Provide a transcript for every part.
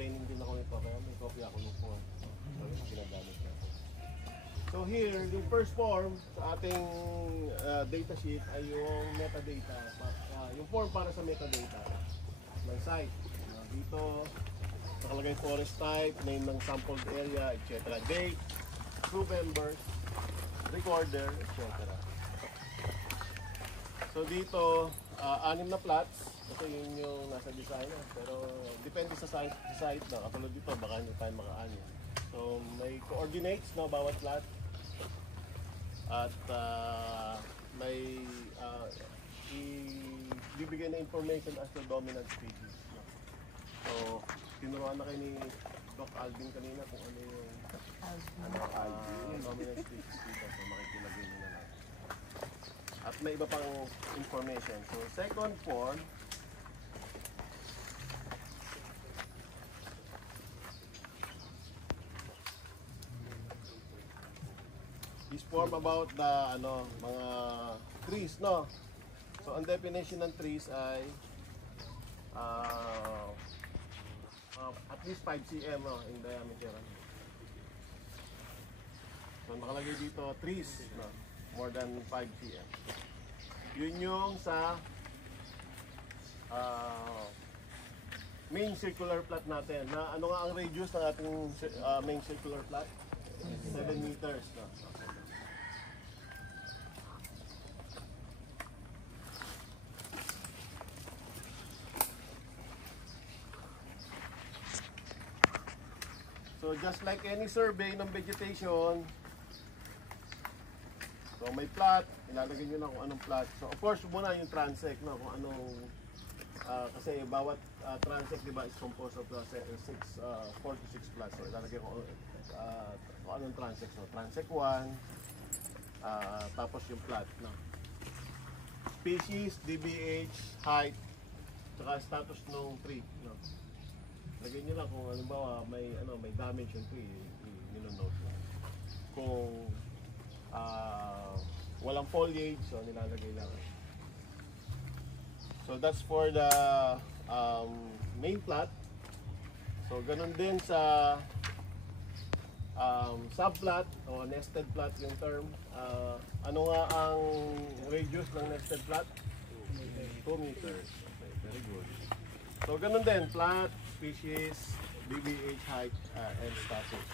nagpa-training din ako nito, kaya may copy ako ng form. So, yun ang ginagamit natin. So here, yung first form sa ating data sheet ay yung metadata. Yung form para sa metadata ng site. Dito, nakalagay forest type, name ng sampled area, etc. Date, crew members, recorder, etc. So dito, 6 na plots. Kasi yun yung nasa design. Pero depende sa site na. Katulad dito, baka hindi tayo maka-anim. So may coordinates na bawat plot. At may ibibigay na information as to dominant species. No? So, tinuruan na kayo ni Doc Alvin kanina kung ano yung dominant species dito. So, makikilagay nyo na lang. At may iba pang information. So, second form, is form about the mga trees, no? So ang definition ng trees ay at least 5 cm no, in diameter. So nakalagay dito trees, no? More than 5 cm. Yun yung sa main circular plot natin. Na ano nga ang radius ng ating main circular plot? 7 meters, no? So just like any survey ng vegetation, so may plot, ilalagay nyo na kung anong plot. So of course muna yung transect, no? Kung anong, kasi bawat transect diba is composed of 4 to 6 plots. So ilalagay ko kung anong transect. So transect 1, tapos yung plot, no? Species, DBH, height, saka status ng tree, no? Lagyan nyo lang kung halimbawa may damage yung tree, nino-note lang. Kung walang foliage, so nilalagay lang. So that's for the main plot. So ganun din sa subplot o nested plot yung term. Ano nga ang radius ng nested plot? 2 meters. Okay, very good. So ganun din, plot, species, DBH, height, and status.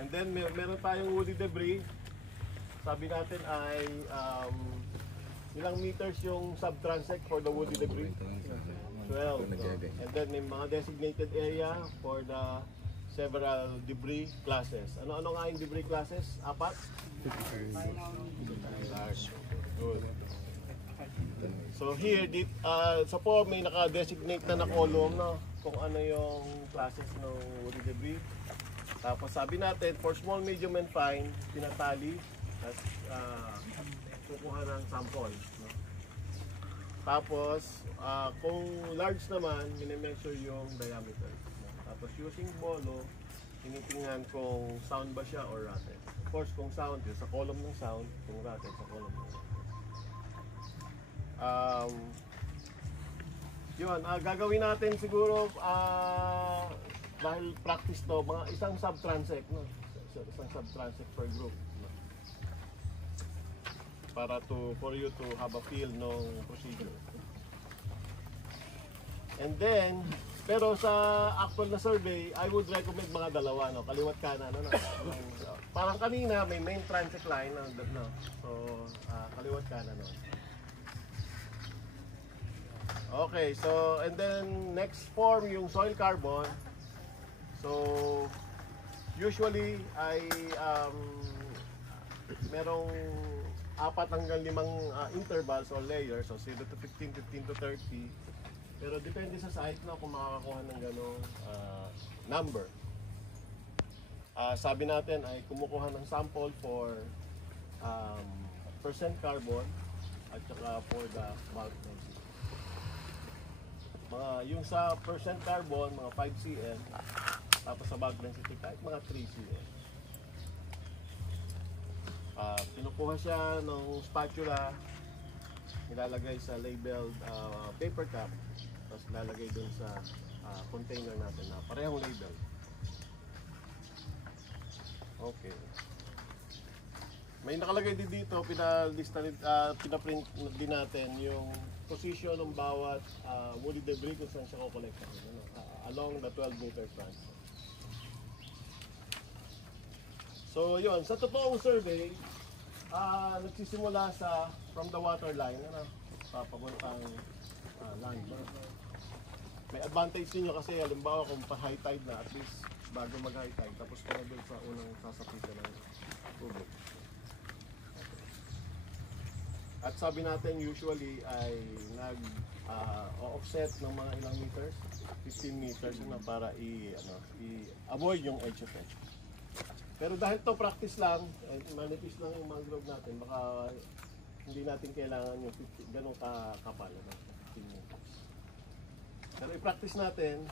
And then meron tayong woody debris. Sabi natin ay ilang meters yung subtransect for the woody debris? 12. And then may mga designated area for the several debris classes. Ano nga yung debris classes? 4? Good. So here, sa form may naka-designate na column, no? Kung ano yung classes ng woody debris. Tapos sabi natin, for small, medium, and fine, tinatali at kukuha ng sample. No? Tapos, kung large naman, minimeasure yung diameter. Tapos using bolo, tinitingnan kung sound ba siya or rattle. Of course, kung sound, yun sa column ng sound, kung rattle sa column ng rattle. Yun, gagawin natin siguro, dahil practice to, mga isang subtransect, no? Isang subtransect per group. No? Para for you to have a feel ng procedure. And then, pero sa actual na survey, I would recommend mga dalawa, no? Kaliwat kanan, no? Parang kanina may main transect line, no? So, kaliwat kanan, no? Okay, so and then next form yung soil carbon. So usually ay merong 4 hanggang 5 intervals or layers, so 0 to 15, 15 to 30. Pero depende sa site na kung makakakuha ng ganong number. Sabi natin ay kumukuha ng sample for percent carbon at saka for the bulk density. Yung sa percent carbon, mga 5 cm, tapos sa bulk density kahit mga 3 cm. Kinukuha siya ng spatula, nilalagay sa labeled paper cup, tapos nilalagay dun sa container natin na parehong label. Okay. May nakalagay din dito, pinaprint din natin yung position ng bawat woody debris kung saan siya kukolekta along the 12-meter front. So yun, sa totoong survey, nagsisimula from the water line, papuntang land. May advantage niyo kasi halimbawa kung pa high tide na, at least bago mag high tide, tapos ka na dun sa unang sasapitan ng tubig. At sabi natin usually ay offset ng mga ilang meters, 15 meters na para i-avoid yung edge of edge. Pero dahil to practice lang, manipis lang yung mangrove natin, baka hindi natin kailangan yung ganong kakapal. 15 meters. Pero i-practice natin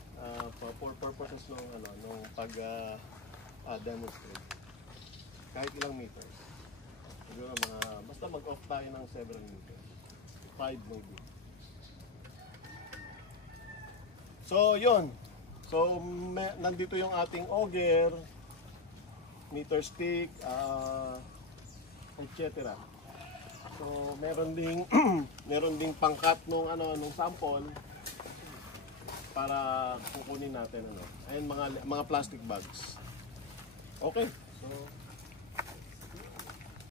for purposes nung pag-demonstrate. Kahit ilang meters. Siguro basta mag-off tayo ng several meters. 5 maybe. So yun. So nandito yung ating auger, meter stick, etc. So meron ding pangkat nung sample para kukunin natin ayun mga plastic bags. Okay. So